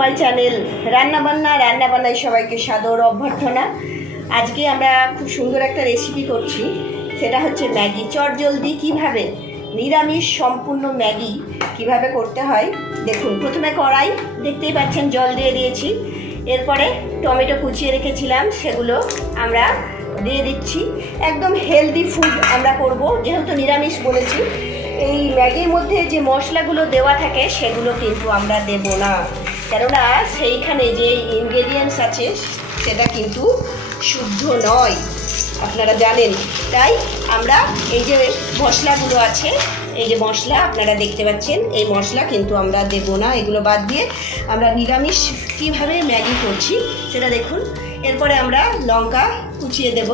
My channel রান্না বান্নায় সবাইকে সাদর অভ্যর্থনা। আজকে আমরা খুব সুন্দর একটা রেসিপি করছি, সেটা হচ্ছে ম্যাগি। চটজলদি কিভাবে নিরামিষ সম্পূর্ণ ম্যাগি কিভাবে করতে হয় দেখুন। প্রথমে কড়াই দেখতেই পাচ্ছেন, জল দিয়ে দিয়েছি। এরপরে টমেটো কুচিয়ে রেখেছিলাম, সেগুলো আমরা দিয়ে দিচ্ছি। একদম হেলদি ফুড আমরা করব, যেহেতু নিরামিষ বলেছি। এই ম্যাগির মধ্যে যে মশলাগুলো দেওয়া থাকে সেগুলো কিন্তু আমরা দেব না, কেননা সেইখানে যে ইনগ্রেডিয়েন্টস আছে সেটা কিন্তু শুদ্ধ নয়, আপনারা জানেন। তাই আমরা এই যে মশলাগুলো আছে, এই যে মশলা আপনারা দেখতে পাচ্ছেন, এই মশলা কিন্তু আমরা দেব না। এগুলো বাদ দিয়ে আমরা নিরামিষ কীভাবে ম্যাগি করছি সেটা দেখুন। এরপরে আমরা লঙ্কা কুচিয়ে দেব,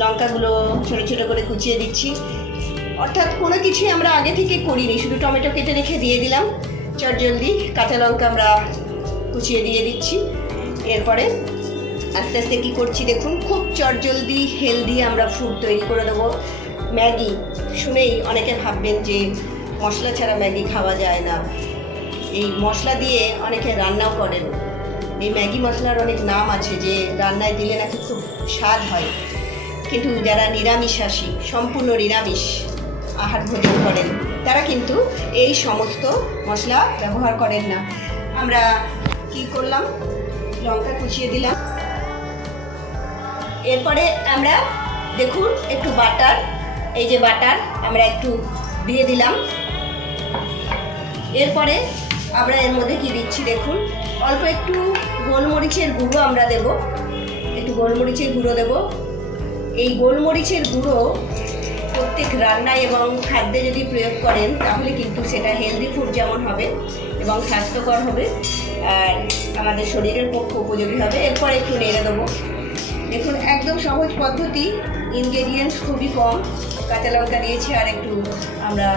লঙ্কাগুলো ছোটো ছোটো করে কুচিয়ে দিচ্ছি। অর্থাৎ কোনো কিছুই আমরা আগে থেকে করিনি, শুধু টমেটো কেটে রেখে দিয়ে দিলাম। চটজলদি কাঁচা লঙ্কা আমরা কুচিয়ে দিয়ে দিচ্ছি। এরপরে আস্তে আস্তে কী করছি দেখুন, খুব চটজলদি হেলদি আমরা ফুড তৈরি করে দেবো। ম্যাগি শুনেই অনেকে ভাববেন যে মশলা ছাড়া ম্যাগি খাওয়া যায় না। এই মশলা দিয়ে অনেকে রান্নাও করেন। এই ম্যাগি মশলার অনেক নাম আছে, যে রান্নায় দিলে নাকি খুব স্বাদ হয়। কিন্তু যারা নিরামিষাশী, সম্পূর্ণ নিরামিষ আহার ভোজন করেন, তারা কিন্তু এই সমস্ত মশলা ব্যবহার করেন না। আমরা কি করলাম, লঙ্কা কুচিয়ে দিলাম। এরপরে আমরা দেখুন একটু বাটার, এই যে বাটার আমরা একটু দিয়ে দিলাম। এরপরে আমরা এর মধ্যে কি দিচ্ছি দেখুন, অল্প একটু গোলমরিচের গুঁড়ো আমরা দেব, একটু গোলমরিচের গুঁড়ো দেব। এই গোলমরিচের গুঁড়ো প্রত্যেক রান্নায় এবং খাদ্যে যদি প্রয়োগ করেন, তাহলে কিন্তু সেটা হেলদি ফুড যেমন হবে এবং স্বাস্থ্যকর হবে, আর আমাদের শরীরের পক্ষে উপযোগী হবে। এরপর একটু নেড়ে দেবো। দেখুন একদম সহজ পদ্ধতি, ইনগ্রেডিয়েন্টস খুবই কম। কাঁচা লঙ্কা দিয়েছি, আর একটু আমরা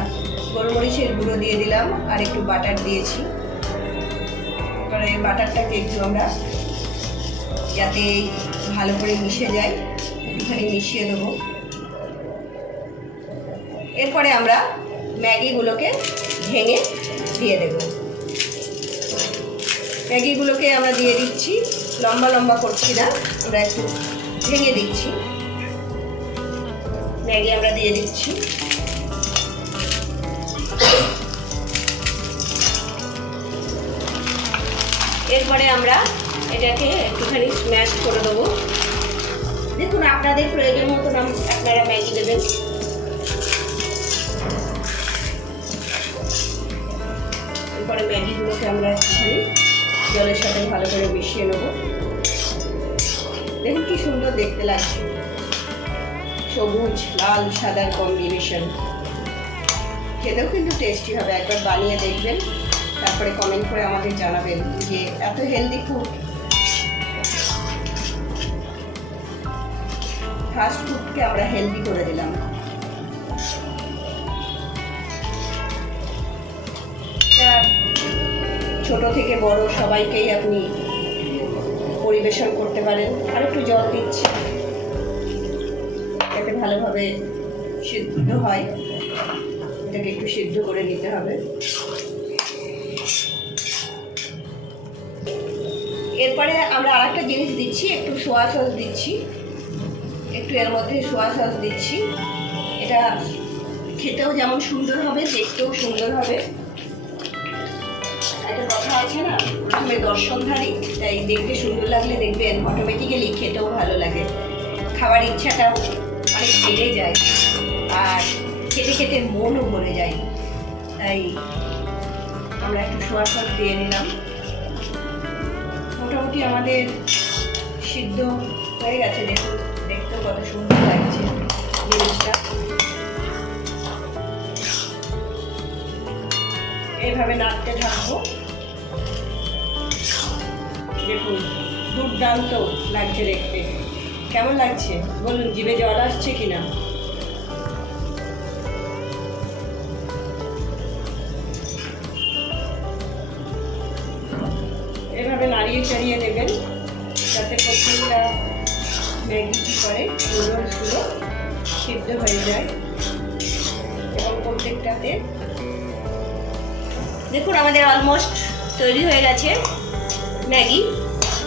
গোলমরিচের গুঁড়ো দিয়ে দিলাম, আর একটু বাটার দিয়েছি। এবারে বাটারটাকে একটু আমরা যাতে ভালো করে মিশে যায় একটুখানি মিশিয়ে দেবো। এরপরে আমরা ম্যাগিগুলোকে ভেঙে দিয়ে দেব। ম্যাগিগুলোকে আমরা দিয়ে দিচ্ছি, লম্বা লম্বা করছি না, আমরা একটু ভেঙে দিচ্ছি। ম্যাগি আমরা দিয়ে দিচ্ছি। এরপরে আমরা এটাকে একটুখানি স্ম্যাশ করে দেবো। দেখুন আপনাদের প্রয়োজন মতন আপনারা ম্যাগি দেবেন। এরপরে ম্যাগিগুলোকে আমরা একটুখানি জলের সাথে ভালো করে মিশিয়ে নেব। দেখুন কি সুন্দর দেখতে লাগছে, সবুজ লাল সাদার কম্বিনেশন। খেতেও কিন্তু টেস্টি হবে, একবার বানিয়ে দেখবেন, তারপরে কমেন্ট করে আমাদের জানাবেন যে এত হেলদি ফুড, ফাস্ট ফুডকে আমরা হেলদি করে দিলাম। ছোট থেকে বড় সবাইকেই আপনি পরিবেশন করতে পারেন। আর একটু জল দিচ্ছি যাতে ভালোভাবে সিদ্ধ হয়, এটাকে একটু সিদ্ধ করে নিতে হবে। এরপরে আমরা আরেকটা জিনিস দিচ্ছি, একটু সোয়া সস দিচ্ছি, একটু এর মধ্যে সোয়া সস দিচ্ছি। এটা খেতেও যেমন সুন্দর হবে, দেখতেও সুন্দর হবে। একটা কথা আছে না, প্রথমে দর্শনধারী, তাই দেখতে সুন্দর লাগলে দেখবেন অটোমেটিক্যালি খেতেও ভালো লাগে, খাবার ইচ্ছাটাও অনেক বেড়ে যায়, আর খেতে খেতে মনও ভরে যায়। তাই আমরা একটু সোয়া সস দিয়ে নিলাম। মোটামুটি আমাদের সিদ্ধ হয়ে গেছে, দেখুন দেখতেও কত সুন্দর লাগছে জিনিসটা। এইভাবে নাড়তে থাকবো। দেখুন দুর্দান্ত লাগছে দেখতে। কেমন লাগছে বলুন, জিভে জল আসছে কিনা? এভাবে নাড়িয়ে চাড়িয়ে দেবেন, যাতে প্রত্যেকটা ম্যাগি কী করে নুডলসগুলো সিদ্ধ হয়ে যায় এবং প্রত্যেকটাতে। দেখুন আমাদের অলমোস্ট তৈরি হয়ে গেছে। ম্যাগি।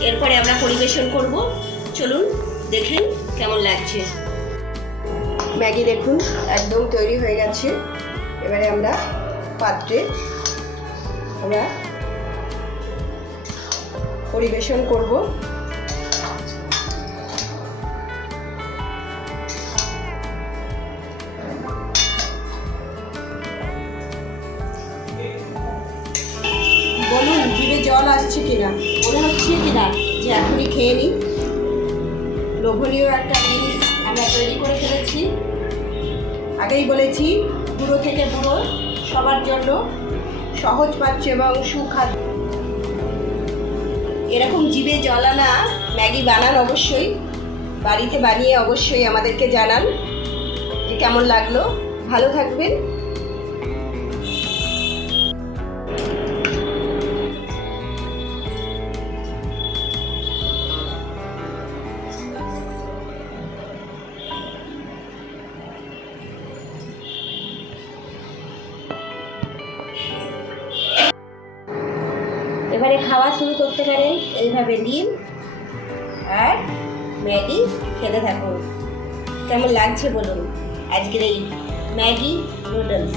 এরপরে আমরা পরিবেশন করব। চলুন দেখেন কেমন লাগছে। ম্যাগি দেখুন একদম তৈরি হয়ে গেছে। এবারে আমরা পাত্রে আমরা পরিবেশন করব। বলুন জিভে জল আসছে কিনা, মনে হচ্ছে কিনা যে এখনই খেয়ে নিই। লোভনীয় একটা জিনিস আমরা তৈরি করে ফেলেছি। আগেই বলেছি বুড়ো থেকে বুড়ো সবার জন্য সহজপাচ্য এবং সুখাদ্য। এরকম জিভে জল আনা ম্যাগি বানান অবশ্যই, বাড়িতে বানিয়ে অবশ্যই আমাদেরকে জানান যে কেমন লাগলো। ভালো থাকবেন। এবারে খাওয়া শুরু করতে পারেন। এইভাবে ডিম আর ম্যাগি খেতে থাকুন। কেমন লাগছে বলুন আজকের এই ম্যাগি নুডলস।